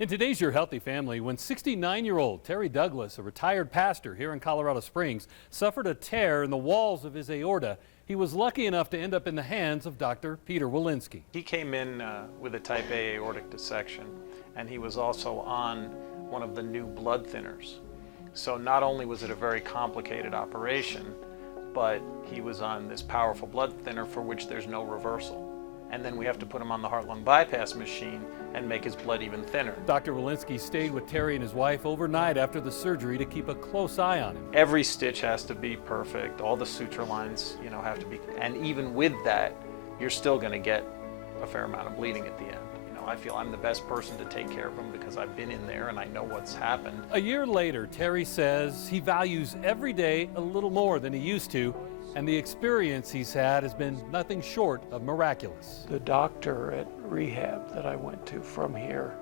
In today's Your Healthy Family, when 69-year-old Terry Douglas, a retired pastor here in Colorado Springs, suffered a tear in the walls of his aorta, he was lucky enough to end up in the hands of Dr. Peter Walensky. He came in with a type A aortic dissection, and he was also on one of the new blood thinners. So not only was it a very complicated operation, but he was on this powerful blood thinner for which there's no reversal. And then we have to put him on the heart-lung bypass machine and make his blood even thinner. Dr. Walensky stayed with Terry and his wife overnight after the surgery to keep a close eye on him. Every stitch has to be perfect. All the suture lines, have to be, and even with that, you're still going to get a fair amount of bleeding at the end. I feel I'm the best person to take care of him because I've been in there and I know what's happened. A year later, Terry says he values every day a little more than he used to, and the experience he's had has been nothing short of miraculous. The doctor at rehab that I went to from here,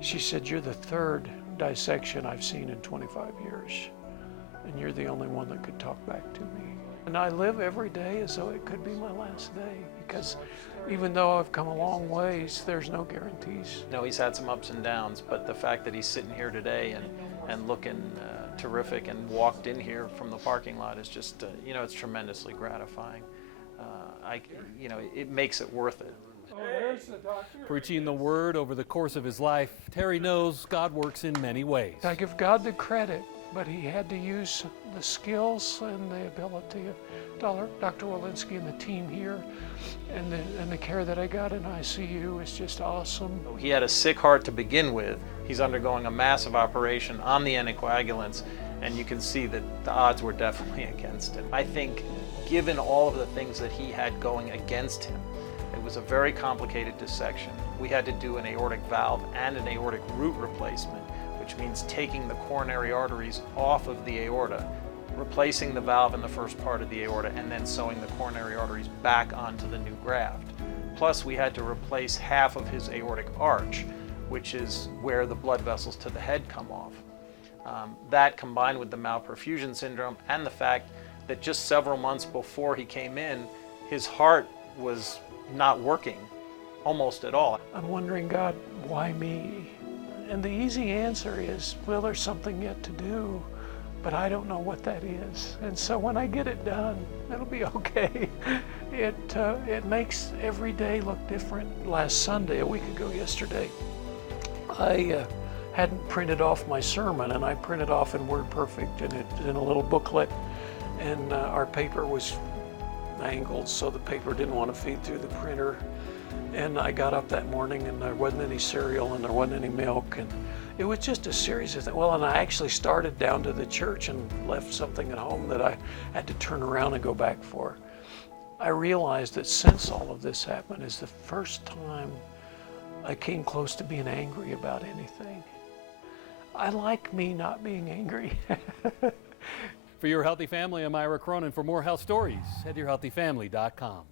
she said, "You're the third dissection I've seen in 25 years, and you're the only one that could talk back to me." And I live every day as though it could be my last day, because even though I've come a long ways, there's no guarantees. He's had some ups and downs, but the fact that he's sitting here today and looking terrific and walked in here from the parking lot is just, it's tremendously gratifying. It makes it worth it. Oh, there's the doctor. Preaching the word over the course of his life, Terry knows God works in many ways. I give God the credit, but he had to use the skills and the ability of Dr. Walensky and the team here, and the care that I got in ICU is just awesome. He had a sick heart to begin with. He's undergoing a massive operation on the anticoagulants, and you can see that the odds were definitely against him. I think given all of the things that he had going against him, it was a very complicated dissection. We had to do an aortic valve and an aortic root replacement, which means taking the coronary arteries off of the aorta, replacing the valve in the first part of the aorta, and then sewing the coronary arteries back onto the new graft. Plus, we had to replace half of his aortic arch, which is where the blood vessels to the head come off. That combined with the malperfusion syndrome and the fact that just several months before he came in, his heart was not working almost at all. I'm wondering, God, why me? And the easy answer is, well, there's something yet to do, but I don't know what that is. And so when I get it done, it'll be okay. It makes every day look different. Last Sunday, a week ago yesterday, I hadn't printed off my sermon, and I printed off in WordPerfect in a little booklet, and our paper was angled so the paper didn't want to feed through the printer. And I got up that morning and there wasn't any cereal and there wasn't any milk, and it was just a series of things. Well, and I actually started down to the church and left something at home that I had to turn around and go back for. I realized that since all of this happened is the first time I came close to being angry about anything. I like me not being angry. For Your Healthy Family, I'm Ira Cronin. For more health stories, head to yourhealthyfamily.com.